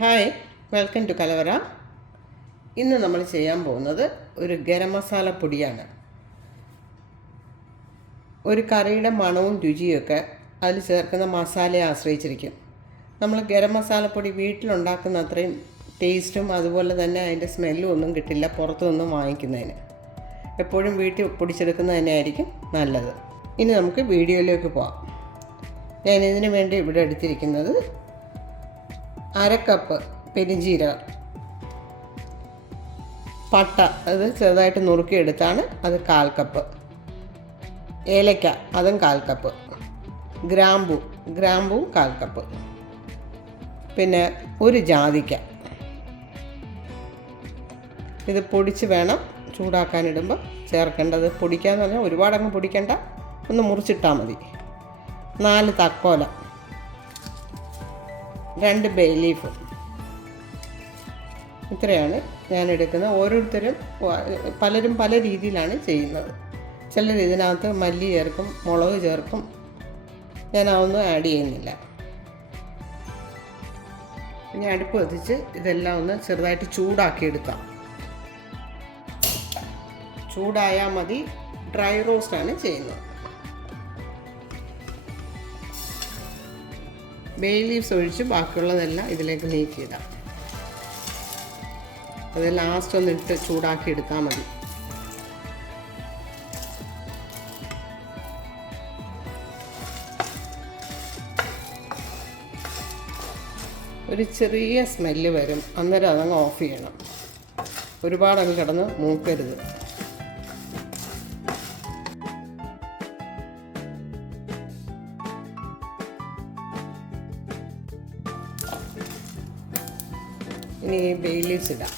Hi, welcome to കലവറ. ഇന്ന് നമ്മൾ ചെയ്യാൻ പോകുന്നത് ഒരു ഗരം മസാല പൊടിയാണ്. ഒരു കറിയുടെ മണവും രുചിയൊക്കെ അതിൽ ചേർക്കുന്ന മസാലയെ ആശ്രയിച്ചിരിക്കും. നമ്മൾ ഗരം മസാലപ്പൊടി വീട്ടിലുണ്ടാക്കുന്ന അത്രയും ടേസ്റ്റും അതുപോലെ തന്നെ അതിൻ്റെ സ്മെല്ലും ഒന്നും കിട്ടില്ല പുറത്തുനിന്നും വാങ്ങിക്കുന്നതിന്. എപ്പോഴും വീട്ടിൽ പൊടിച്ചെടുക്കുന്നത് തന്നെയായിരിക്കും നല്ലത്. ഇനി നമുക്ക് വീഡിയോയിലേക്ക് പോകാം. ഞാനിതിന് വേണ്ടി ഇവിടെ എടുത്തിരിക്കുന്നത് 1/2 കപ്പ് പെരിഞ്ജീരകം, പട്ട അത് ചെറുതായിട്ട് നുറുക്കിയെടുത്താണ്, അത് 1/4 കപ്പ്, ഏലക്ക അതും 1/4 കപ്പ്, ഗ്രാമ്പുവും 1/4 കപ്പ്, പിന്നെ ഒരു ജാതിക്ക. ഇത് പൊടിച്ച് വേണം ചൂടാക്കാനിടുമ്പോൾ ചേർക്കേണ്ടത്. പൊടിക്കാന്ന് പറഞ്ഞാൽ ഒരുപാടങ്ങ് പൊടിക്കണ്ട, ഒന്ന് മുറിച്ചിട്ടാൽ മതി. 4 തക്കോല, 2 ബേ ലീഫ്. ഇത്രയാണ് ഞാൻ എടുക്കുന്നത്. ഓരോരുത്തരും പലരും പല രീതിയിലാണ് ചെയ്യുന്നത്. ചിലർ ഇതിനകത്ത് മല്ലി ചേർക്കും, മുളക് ചേർക്കും. ഞാൻ അതൊന്നും ആഡ് ചെയ്യുന്നില്ല. ഇനി അടുപ്പ് കത്തിച്ച് ഇതെല്ലാം ഒന്ന് ചെറുതായിട്ട് ചൂടാക്കിയെടുക്കാം. ചൂടായാൽ മതി. ഡ്രൈ റോസ്റ്റാണ് ചെയ്യുന്നത്. ബേ ലീവ്സ് ഒഴിച്ച് ബാക്കിയുള്ളതെല്ലാം ഇതിലേക്ക് നീക്കിയിടാം. അത് ലാസ്റ്റ് ഒന്ന് ഇട്ട് ചൂടാക്കി എടുത്താൽ മതി. ഒരു ചെറിയ സ്മെല്ല് വരും, അന്നേരം അതങ്ങ് ഓഫ് ചെയ്യണം. ഒരുപാടങ്ങ് കിടന്ന് മൂക്കരുത്. ഇനി ബേ ലീവ്സ് ഇടാം.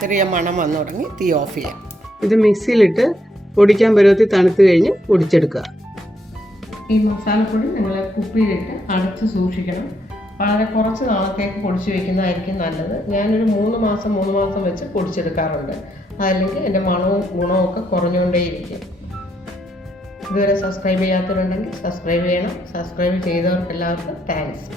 ചെറിയ മണം വന്നു തുടങ്ങി തീ ഓഫ് ചെയ്യാം. ഇത് മിക്സിയിലിട്ട് പൊടിക്കാൻ പരുവത്തിൽ തണുത്ത് കഴിഞ്ഞ് പൊടിച്ചെടുക്കുക. ഈ മസാലപ്പൊടി നിങ്ങൾ കുപ്പിയിലിട്ട് അടച്ച് സൂക്ഷിക്കണം. വളരെ കുറച്ച് നാളത്തേക്ക് പൊടിച്ച് വയ്ക്കുന്നതായിരിക്കും നല്ലത്. ഞാനൊരു 3 മാസം വെച്ച് പൊടിച്ചെടുക്കാറുണ്ട്. അതല്ലെങ്കിൽ എൻ്റെ മണവും ഗുണവും ഒക്കെ കുറഞ്ഞുകൊണ്ടേയിരിക്കും. ഇതുവരെ സബ്സ്ക്രൈബ് ചെയ്യാത്തവരുണ്ടെങ്കിൽ സബ്സ്ക്രൈബ് ചെയ്യണം. സബ്സ്ക്രൈബ് ചെയ്തവർക്ക് എല്ലാവർക്കും താങ്ക്സ്.